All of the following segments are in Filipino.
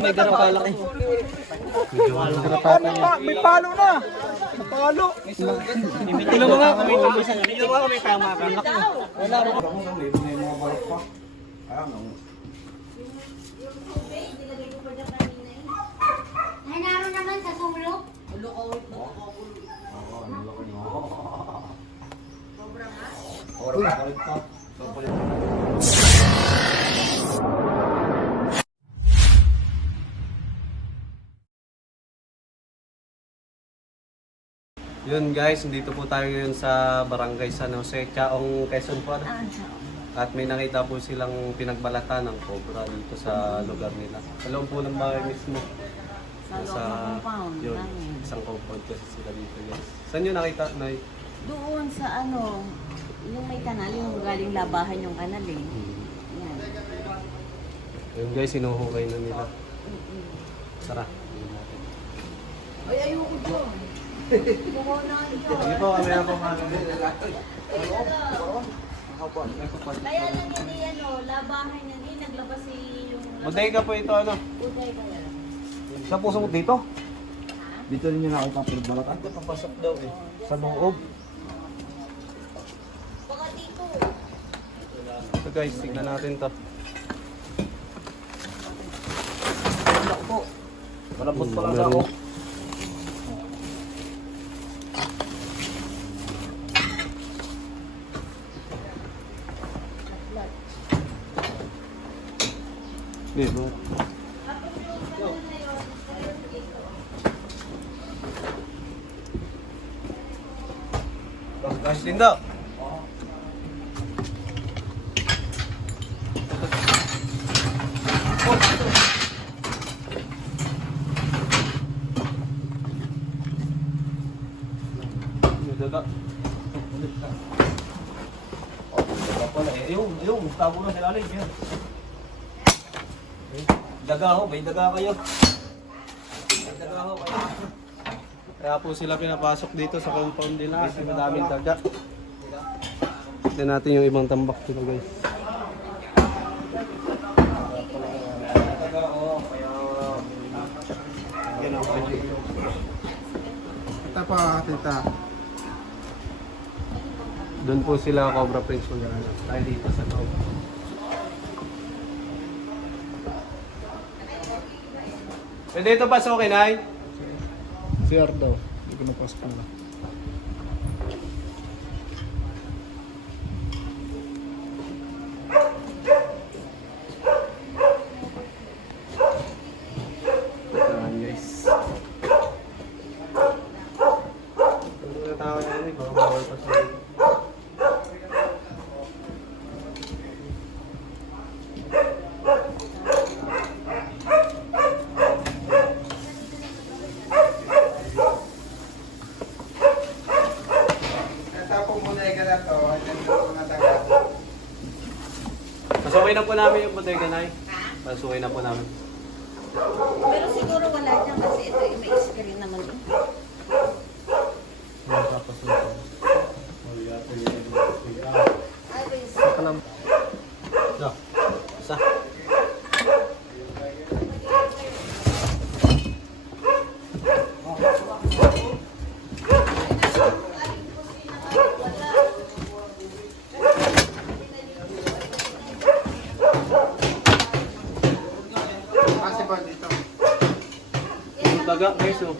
May garapalak eh. May palo na. Palo. Tingnan mo nga kung may tama ka. Wala rin. Ay, naroon naman sa sulok. Yun guys, dito po tayo ngayon sa Barangay San Jose, Chaong, Quezon po. At may nakita po silang pinagbalatan ng cobra dito sa lugar nila. Sa loob po ng bahay mismo. Sa compound yun, namin. isang compound kasi sila dito guys. Saan nyo nakita, Nay? Doon sa ano, yung may kanal, yung galing labahan yung kanal eh. Yan. Yun guys, sinuhukay na nila. Tara. Ay, ayoko doon. Hindi po, kami na po Kaya lang yan eh, ano, labahan yan eh, naglabas yung... Bodega po ito, ano? Utay kaya. Sa puso mo dito? Dito rin yung nakita ang pinagbalatan. Papasok daw eh. Sa loob. Baka dito. Ito guys, tignan natin to. Malabot pa lang Meron. ako. Dito. Guys, din daw. Daga. Yung, tago na sila aling. Yan. Daga ho, may daga kayo. May daga ho kayo. Kaya po sila pinapasok dito sa compound nila kasi madaming daga. Tignan natin yung ibang tambak dito guys. Daga ho, kaya... Yan ang pwede. Ito pa, tita. Doon po sila Cobra Prince po yan. Tayo dito sa loob. Pwede ito pasukin, Nay? CR daw. Hindi ko napasok na. Ayan guys. Ano na tao yan eh? Bawal pa sila. Pasukin na po namin yung bodega, Nay. Pasukin na po namin. Pero siguro wala dyan kasi ito may screen naman eh. Ay, Riz. Isa. Kasi ba dito? Yung daga, guys, oh.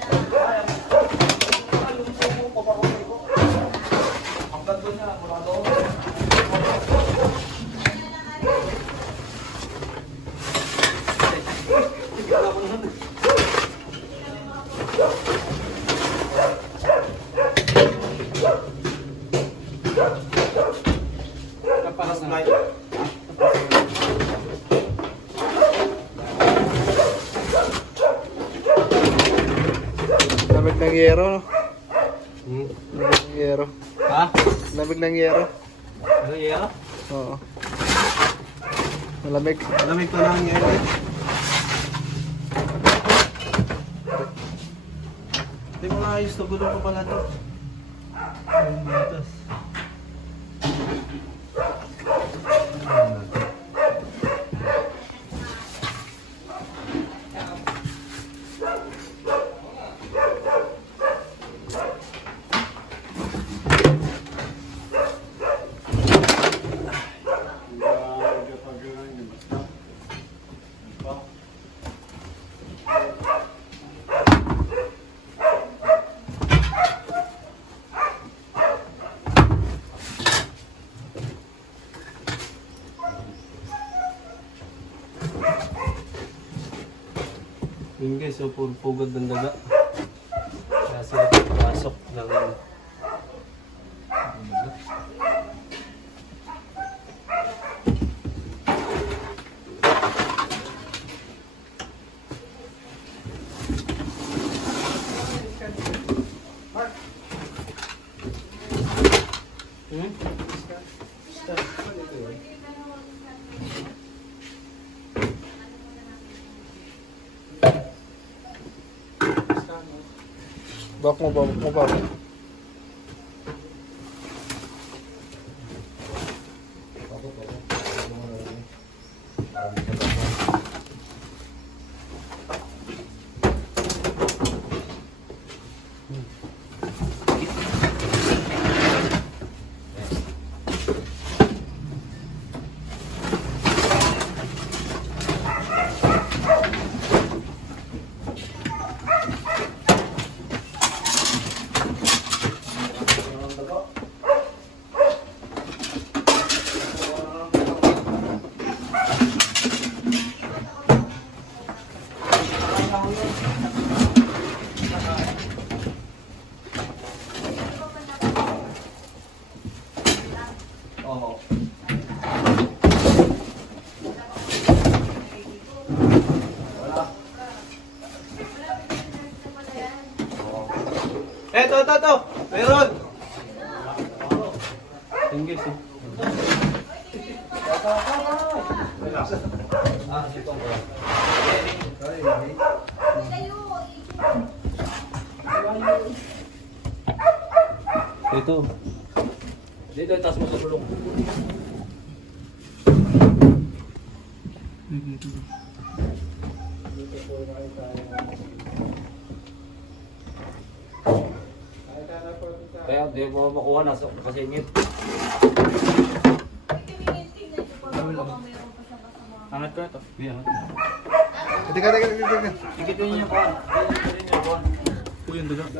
Kapalas na. Lamig ng yero, no? Hmm. Lamig ng yero. Ha? Lamig ng yero. Ano yero? Oo. Malamig. Malamig pa lang yero. Hindi mo naayos to, gulong pa pala to. Yung butas. Yun guys, so pugad ng daga. Kaya sila papasok ng Bak mo ba? Ito. Meron. Yun guys, eh. Ito. Dito, taas mo sa bulong. Kaya di mo makuha na kasi ngip. Angat ko na ito. Teka. Ikitin niyo po. Ikitin niyo po. Uy, yung daga.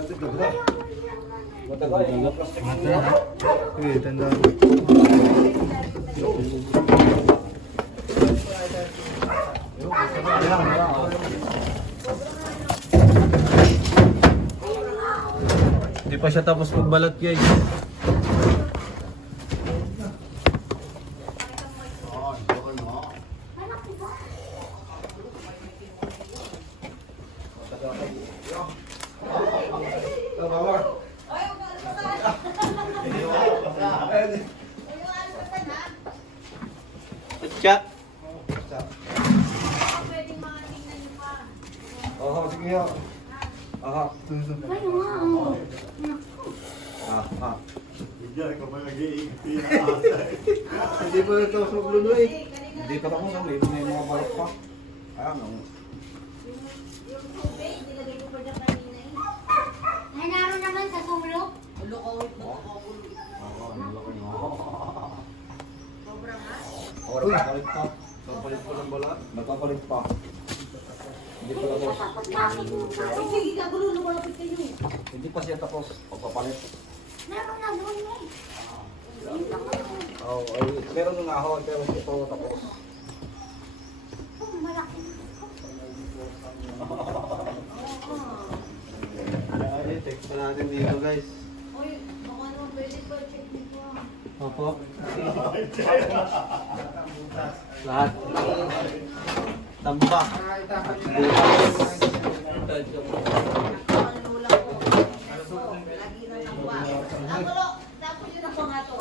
Matagal. Plastic. Sige, tanda. Hindi pa siya tapos magbalat guys. Tcha. Oh, sige yo. Aha. Ano nga, oh. Hindi pa ito sa blulo eh. Hindi pa ako sa may mga balak pa. Ano? Ay, naroon naman sa sulok. Uy, nagpapalit pa. Nagpapalit pa ng balat. Nagpapalit pa. Hindi pa tapos. Tapos bakit mo parang sige ka, gulo na malapit kayo. Hindi pa siya tapos. Pagpapalit. Naroon na doon eh. Oh, ay, meron nung ahon pero hindi pa tapos. Oh, malaki na. Ay, check pa natin dito guys. Uy, baka naman pwede pa check dito. Opo. Lahat. Tambak. At bukas. Tapos yun ako nga to.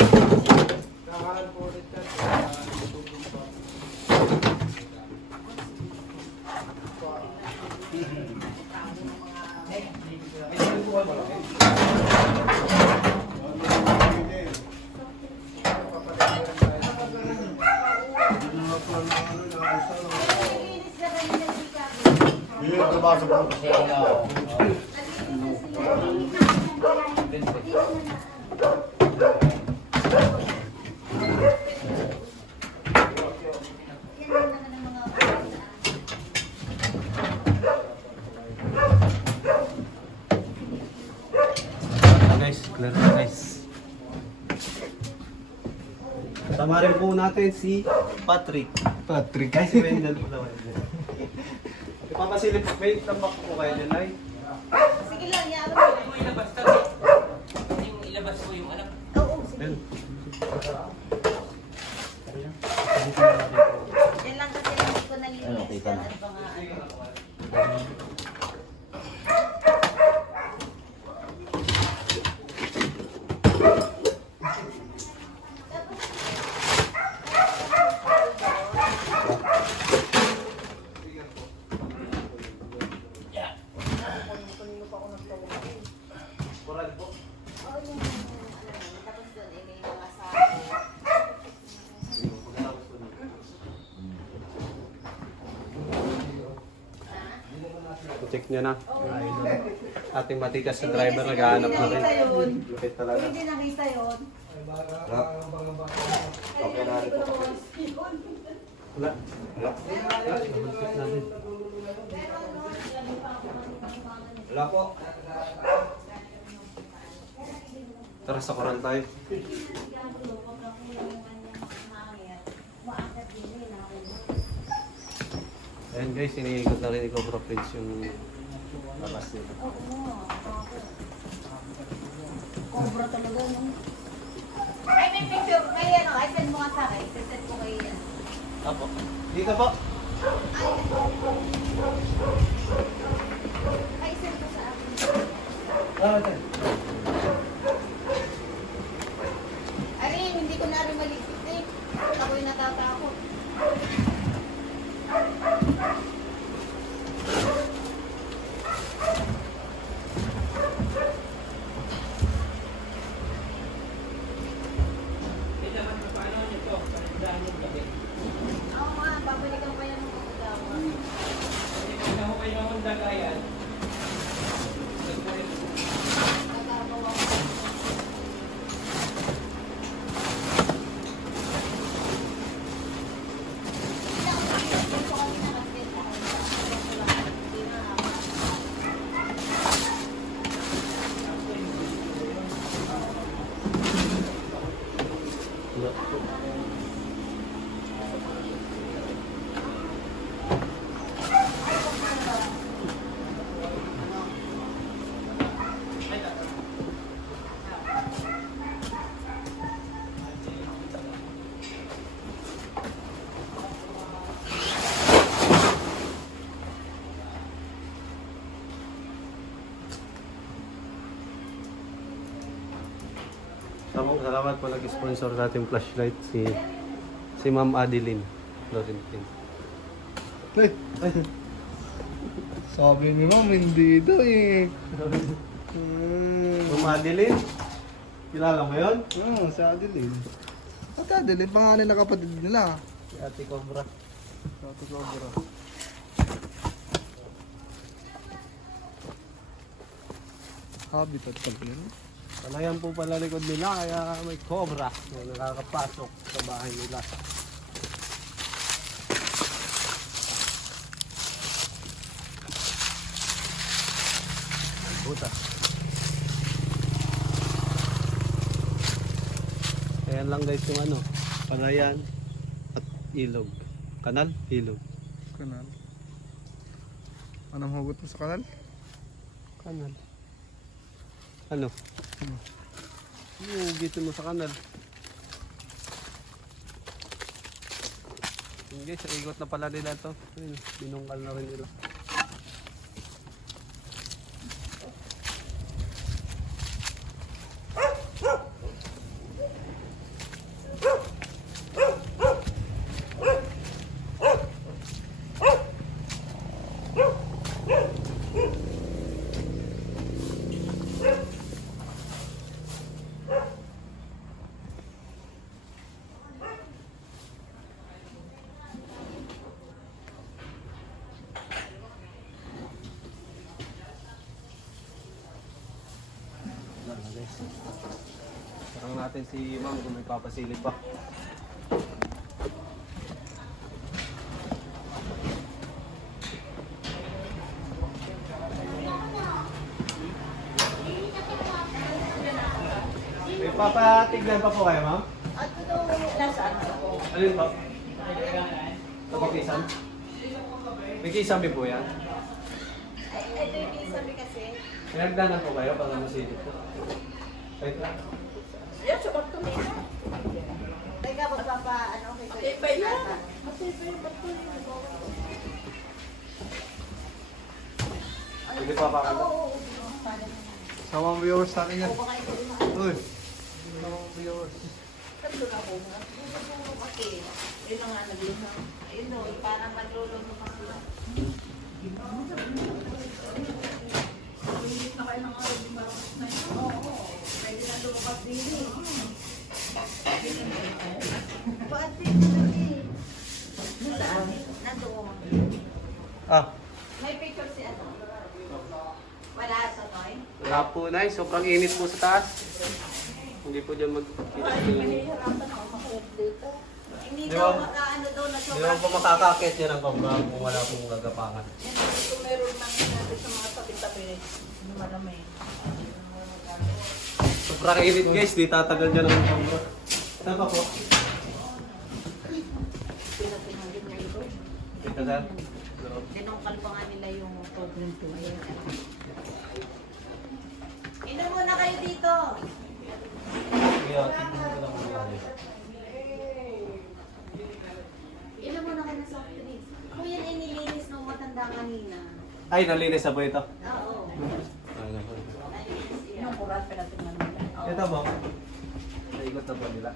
Guys, clear na guys. Sama rin po natin si Patrick. Patrick. Ay, si Wendell po naman. Papasilip, may tambak po kayo dyan, Nay. Sige lang, yan. Ilabas ko yung anak. Oo, sige. Ayun. Yan lang kasi hindi ko nalilinis yan at mga ano. Coral po. Oo, yung tapos doon, may mga sako. Check nyo na. Ating matikas sa driver, naghahanap na rin. Yun. Lupit Kung talaga. hindi nakita yun, Okay na rin po. Wala. Check natin. Wala po. Tara sa Coral tayo. Ayan guys, iniikot na rin ni Cobra Prince yung labas nila. Cobra talaga, no? Ay, may picture. May ano, ay send mo nga sa akin. Send ko kayo yan. Apo. Dito po. Ay, send mo sa akin. Ay, hindi ko na rin maligit eh. Ako'y natatakot. Oo nga, babalikan pa yan ng mga gawa. Nagagawa ko. Salamat po nag-sponsor sa ating flashlight si Ma'am Adeline Lorentin. Ay, sabi ni Ma'am, hindi daw eh. Ma'am Adeline? Kilala mo yun? Oo, si Adeline. At Adeline, pangalan na kapatid nila. Si Ate Cobra. Ate Cobra. Habitat pala yun. Palayan po pala likod nila kaya may cobra na nakakapasok sa bahay nila. Buta. Ayan lang guys yung ano, palayan at ilog. Kanal, ilog. Kanal. Anong hugot mo sa kanal? Kanal. Ano? Yung dito mo sa kanal. Hindi, sa ikot na pala nila to. Ayun, binungkal na rin nila. Sarang natin si Ma'am kung may papasilip pa. May papatiglan pa po kayo, Ma'am? At ito, nasaan ako? Alin pa? Ito pa kisan? May kisame po yan? sabi kasi. Pinagdanan ko kayo para masilip ko. Wait lang. Yan, sa bakto nila. Teka, magpapa, ano, kay ba yan? Hindi pa pa kayo. Samang viewers sa akin yan. Uy. Samang viewers. Tatlo na ako. Gusto kasi. Yun ang ano din. Ayun o, parang manlulong ng mga. Hindi na kayo ng araw, di malakas na yun. Oo. Pwede na lumakas din eh. Ba't dito na eh? Nandoon. Ah, May picture si ano? Wala sa toy? wala po na. Sobrang init po sa taas. Hindi po dyan magkita. Mahihirapan ako makayag dito. Hindi Di daw ba- makaano doon na Hindi naman po makakakit yan ang pabra kung wala pong gagapangan. Kung meron nang natin sa mga tabi-tabi, malamay. Sobrang init guys, di tatagal dyan ang pabra. Saan pa po? Pinatinagin niya ito. Dito sir. Tinungkal pa nga nila yung program to. Inom muna kayo dito. Kaya tingnan ko lang muna. Inom muna kayo ng soft drinks. Kung yan ay nilinis nung matanda kanina. Ay, nalinis na po ito. Oo. Ano po? Nalinis yan. Yung kurat pa natin nila. Ito po. Naikot na po nila.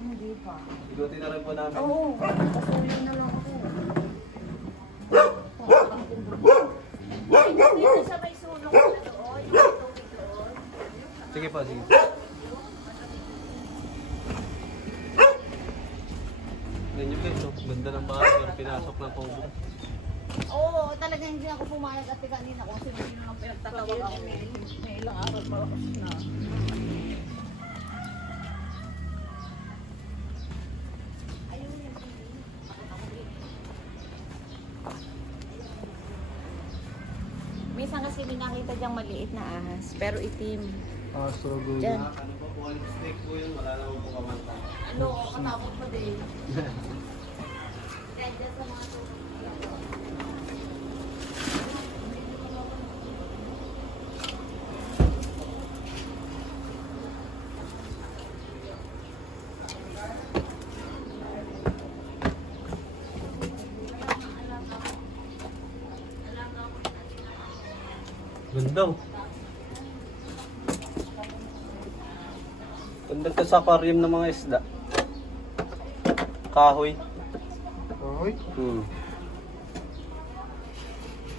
Hindi pa. Igutin na rin po namin. Oo. Pasuloy na lang ako. Dito sa may sulong na doon. Yung tubig doon. Sige po, sige. Ganyan nyo guys, oh. Ganda ng bahay pero pinasok ng combo. Oo, talaga hindi ako pumayag at kanina kung sino ang pinagtatawag ako. May ilang araw pa ako na. Minsan kasi may nakita diyang maliit na ahas, pero itim. Astro Gold. Diyan. Ano po, one stick po yun, wala naman po kamanta. Ano, katakot pa din. Dahil dyan sa mga tulong. Ganda. Ganda ka sa aquarium ng mga isda. Kahoy. Uy.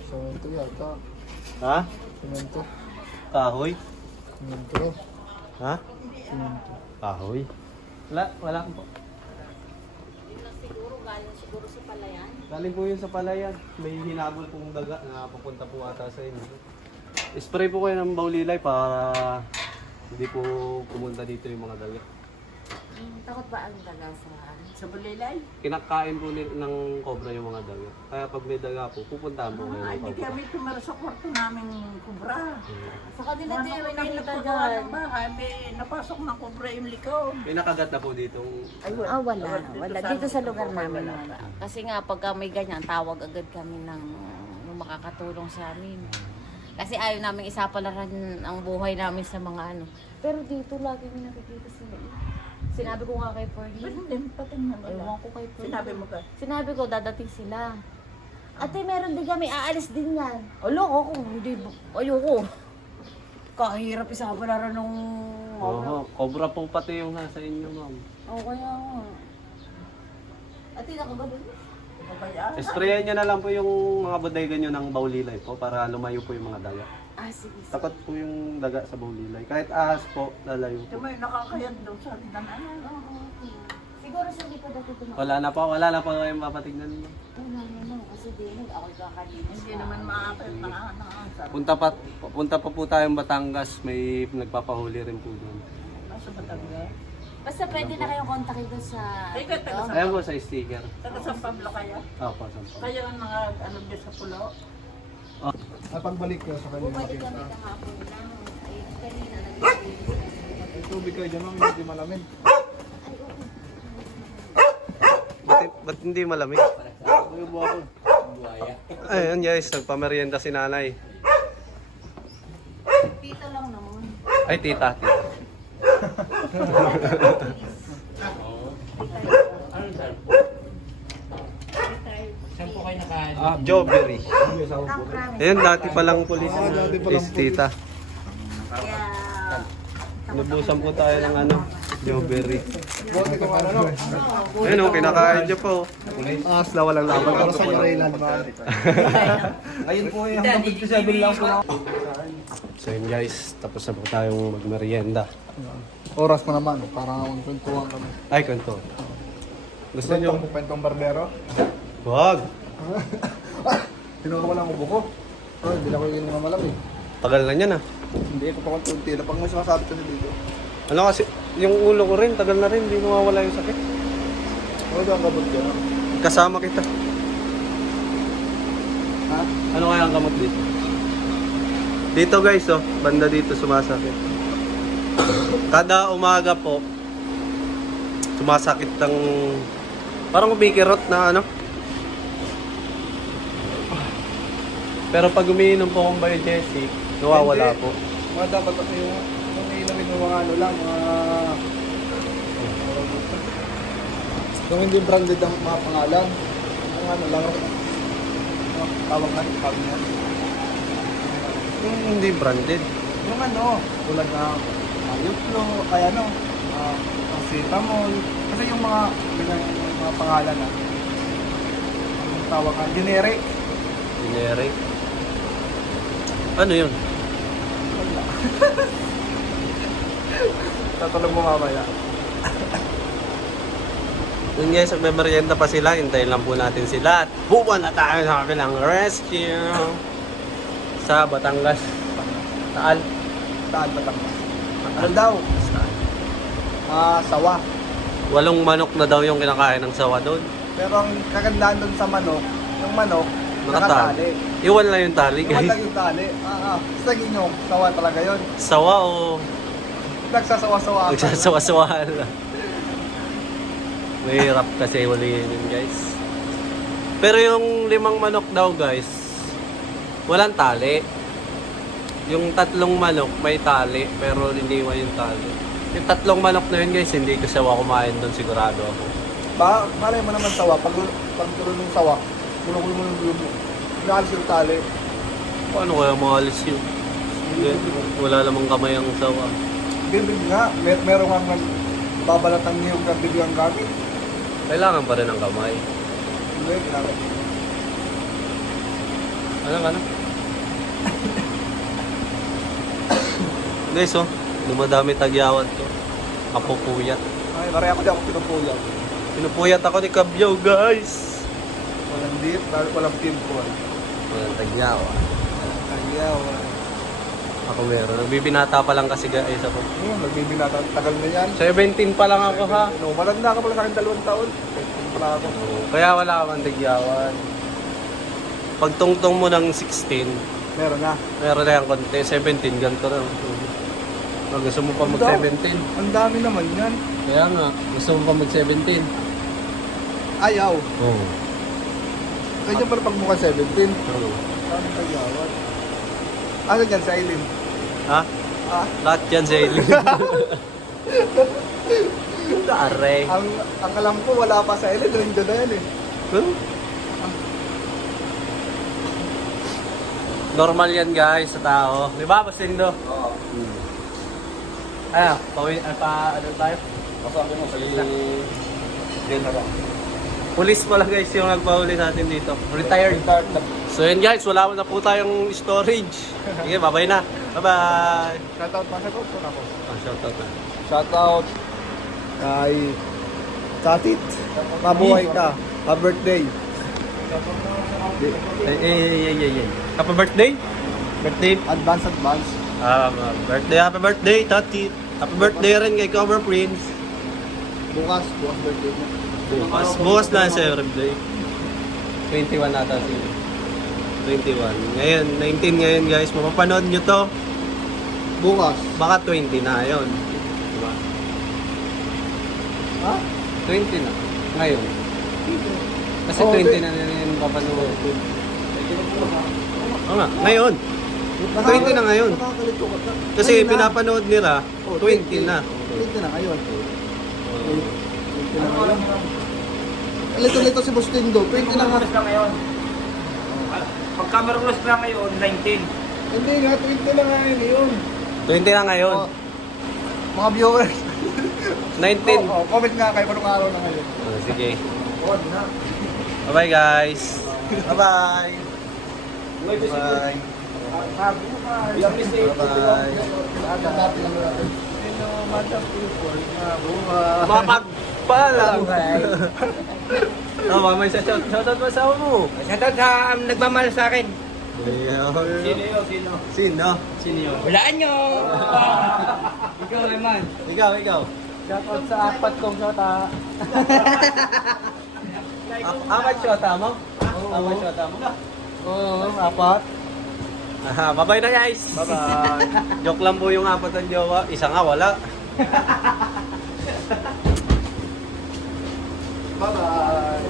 Semento yata. Ha? Semento. Kahoy. Semento. Ha? Semento. Kahoy. Wala po. Yun lang siguro, galing siguro sa palayan. Galing po yun sa palayan. May hinabol pong daga na papunta po ata sa inyo. Spray po kayo ng baulilay para hindi po pumunta dito yung mga daga. Takot ba ang daga sa bulilay? Kinakain po ng cobra yung mga daga. Kaya pag may daga po, pupuntahan po kayo ng cobra. Kami tumara sa kwarto namin kubra. Sa kanila din, may nakita Nagpagawa dyan. ng bahay, may napasok na kubra yung likaw. May nakagat na po dito. Ah, wala. Dito sa lugar namin wala. Kasi nga, pagka may ganyan, tawag agad kami ng makakatulong sa amin. Kasi ayaw namin isapalaran ang buhay namin sa mga ano. Pero dito, lagi may nakikita sila. Sinabi ko nga kay Fernie. Hindi, patingnan mo Ewan lang. ko kay Fernie. Sinabi mo ka? Sinabi ko, dadating sila. Ate, meron din kami, aalis din yan. Ayoko, hindi, ayoko. Kahirap isapalaran nung... Oo, cobra po pati yung nasa inyo, ma'am. Oo, kaya nga. Ate, nakagabal mo? Babayaan. Sprayan nyo na lang po yung mga bodega nyo ng baulilay po para lumayo po yung mga daga. Ah, sige. Takot po yung daga sa baulilay. Kahit ahas po, lalayo Ito po. may nakakayad doon sa danan. Siguro sa hindi pa dati tumakbo. Wala na po kayong papatignan nyo. Wala naman, kasi dinig ako kakalinis. Hindi naman maakit na nakakasar. Punta pa po tayong Batangas, may nagpapahuli rin po doon. Nasa Batangas. Basta pwede na kayong kontakin doon sa... Ay, taga San Ayan po sa sticker. taga San Pablo kaya? Opo, sampo. Kaya ang mga ano dyan sa pulo. At pagbalik ko sa kanya Bumalik makita. kami kahapon lang. Ay, kanina, nag-iinis kami. May tubig kayo dyan, ma'am. Hindi malamin. Ba't hindi malamig? Ayun guys, nagpamerienda si nanay. Tita lang naman. Ay, tita. Jobbery. Ayun, dati palang pulis. Is tita. Nubusan po tayo ng ano, Jobbery. Ayun o, kinakain niyo po. Asla walang laban. Para sa Maryland man. Ngayon po yung hanggang 57 lang po. So yun guys, tapos na po tayong magmerienda. Oras mo naman. Para magkwentuhan kami. Ay, kwento. Gusto niyo? Kwentong barbero. Wag! Kinuha ko lang ang buko. Hindi na ko yung mga malam eh. Tagal na niyan ah. Hindi ko pa kung tunti na. Pag may sumasabi kasi dito. Ano kasi, yung ulo ko rin, tagal na rin, hindi nawawala yung sakit. Ano ba ang gamot dyan? Kasama kita. Ha? Ano kaya ang gamot dito? Dito guys, oh, banda dito sumasakit. Kada umaga po, sumasakit ng parang kumikirot na ano. Pero pag umiinom po akong Biogesic, nawawala Hindi. po. Mga dapat kasi yung inumin ng mga ano lang, mga... Yung hindi branded ang mga pangalan. Yung ano lang, mga tawag na, tawag na. Yung hindi branded. Yung ano, tulad na Ayuplo, kaya ano, Acetamol. Kasi yung mga, yung mga pangalan na, ang tawag na, generic. Generic. Ano yun? Wala. Tatulog mo mamaya. Yun guys, magme-merienda pa sila. Hintayin lang po natin sila. At buwan na tayo sa kabilang rescue. Sa Batangas. Taal. Saan Batangas? Ano daw? Sawa. 8 manok na daw yung kinakain ng sawa doon. Pero ang kagandahan doon sa manok, yung manok, Nakatali. nakatali. Iwan lang yung tali Yung guys. matag yung tali. Sa inyo, sawa talaga yun. Sawa o Nagsasawa-sawa. nagsasawa-sawahan lang. Mahirap kasi hulihin yun guys. Pero yung 5 manok daw guys, walang tali. Yung 3 manok may tali, pero iniwan yung tali. Yung 3 manok na yun guys, hindi ko sawa kumain doon, sigurado ako. Malay mo naman sawa. Pag tuloy ng sawa, gulong-gulong mo yung gulo mo. Inaalis yung tali. Paano kaya maalis yun? Hindi, wala namang kamay ang sawa. Bibig nga, meron kang babalatan niyo yung bibig ang gamit. Kailangan pa rin ng kamay. Hindi, ginamit. Ano? Guys, oh, dumadami tagyawat ko. Kapupuyat. Ay, maray ako di ako pinupuyat. Pinupuyat ako ni Kabyaw, guys. Walang dip, walang pimple. Walang tagyawat. Ayaw. Ako meron. Nagbibinata pa lang kasi guys ako. Nagbibinata. Tagal na yan. 17 pa lang ako ha. No, matanda ka pala sa akin 2 taon. Pala ako. Kaya wala ka man tagyawan. Pag tungtong mo ng 16, Meron na. meron na yung konti. 17, ganito na. Pag gusto mo pa mag-17. Ang dami naman yan. Kaya nga, gusto mo pa mag-17. Ayaw. Oo. Ganyan pala pag mukha 17. Oo. Dami kagawad. Ano dyan sa Eileen? Ha? Ah, Lahat yan sa ilin. Tare. ang alam ko, wala pa sa Eileen. Nandiyan na yan eh. Huh? Normal yan guys sa tao. Di ba, Basindo? Oo. Ano tayo? Masabi mo sa gitna. General. Police pala guys yung nagpahuli sa atin dito. Retired. So yun guys, wala na po tayong storage. Sige, bye-bye na. Bye-bye. Shoutout pa sa ko. Ako. Shoutout na. Shoutout kay Tatit. Mabuhay ka. Happy birthday. Happy birthday? Birthday? Advance. Happy birthday, Tati. Happy birthday rin kay Cover Prince. Bukas birthday mo. Bukas na sa birthday. 21 nata siya. 21. Ngayon, 19 ngayon guys. Mapapanood nyo to. Bukas. Baka 20 na yun. Diba? Ha? 20 na. Ngayon. Kasi Oh, 20 na rin papanood. Oo nga. Ngayon. 20 na ngayon. Nakakalito ka. Kasi Ngayon na. pinapanood nila, Oh, 20 na. 20 na ngayon. 20 na ngayon. Lito si Boss Tindo, 20 na nga. Pagka marulas na ngayon, 19. Hindi nga, 20 na nga ngayon. 20 na ngayon. Oh, mga viewers. 19. Comment nga kayo kung araw na ngayon. Oh, sige. Huwag na. Bye-bye guys. Bye-bye. Bye-bye. Bye-bye. Mapagpalang. Tama, may shoutout mo sa mo. Shoutout sa nagmamahal sa akin. Sino? Walaan nyo! Ikaw naman. Ikaw. Shoutout sa apat kong shota. Apat shota mo? Apat shota mo? Oo, apat. Bye-bye na guys. Bye-bye. Joke lang po yung apat ng jowa. Isa nga wala. Bye-bye.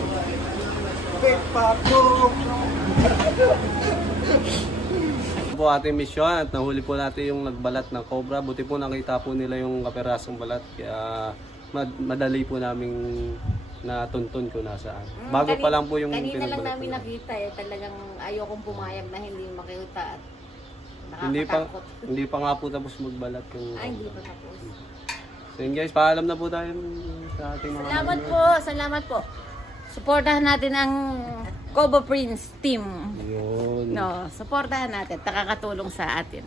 Big Pato. Po ating misyon at nahuli po natin yung nagbalat ng cobra. Buti po nakita po nila yung kaperasong balat. Kaya madali po naming natuntun kung nasaan. Bago pa lang po yung kanina lang pinagbalat namin nila. nakita talagang ayokong pumayag na hindi makita at Hindi pa nakakatakot. hindi pa nga po tapos magbalat yung Ay, hindi pa tapos. So yun guys, paalam na po tayo sa ating mga Salamat po. Suportahan natin ang Cobo Prince team. Yun. No, suportahan natin. Nakakatulong sa atin.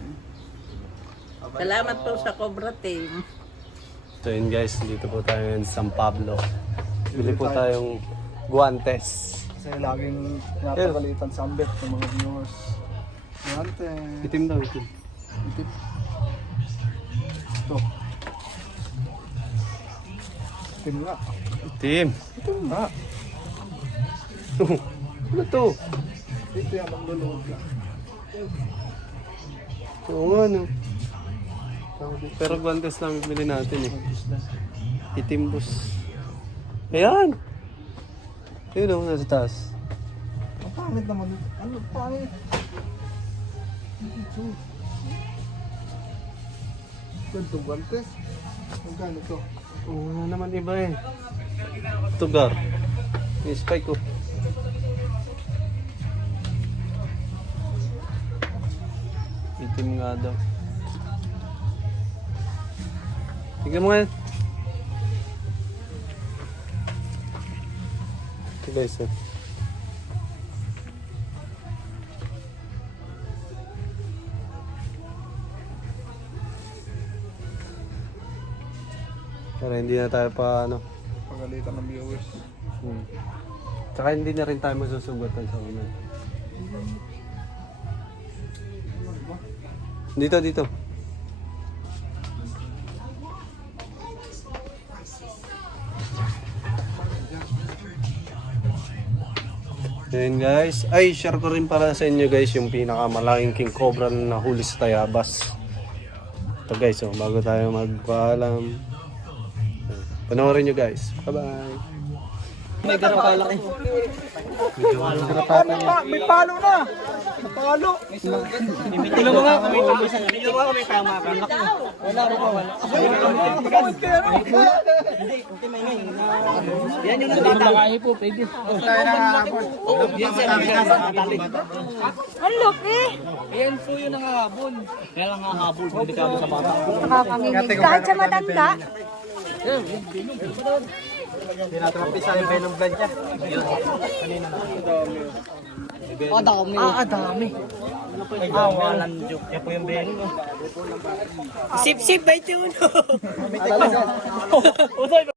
Salamat po sa Cobra Team. So yun guys, dito po tayo in San Pablo. Bili po tayong guantes. Kasi laging napagalitan sa ambit ng mga viewers. Guantes. Itim daw, itim. Itim. Ito. Itim nga. Itim. Itim nga. Ano to? Ito yan ang lulog lang. Oo nga no. Pero guantes lang bili natin eh. Itim boss. Ayan! Ayun o, nasa taas. Ang pangit naman. Ano pangit? Ito. Ganito guantes. Magkano to? Oo nga naman iba eh. Tugar. Yung spike ko. Itim nga daw. Tignan mo nga. Ito guys eh. Para hindi na tayo pa ano. Pagalitan ng viewers. Tsaka hindi na rin tayo masusugatan sa una. Dito. Ayan guys. Ay, share ko rin para sa inyo guys yung pinakamalaking king cobra na nahuli sa Tayabas. Ito guys, oh, bago tayo magpaalam. Panoorin nyo guys. Bye-bye. May ganun kalaki. May palo na! Palo! Tingnan mo nga kung may tama ka. Wala rin pa, wala. Hindi, may yan yung nakita. Po, pwede. Tayo na hapon. Yan siya nakatali. Ang laki! Yan po yung nangahabol. Kaya lang nangahabol, hindi ka sa bata. Nakakaminig. Kahit sa matanda. Hindi natin mapisa yung venom blood niya. Kanina na. Dami. Dami. Walang joke. Kaya po yung venom. Sip-sip ba ito?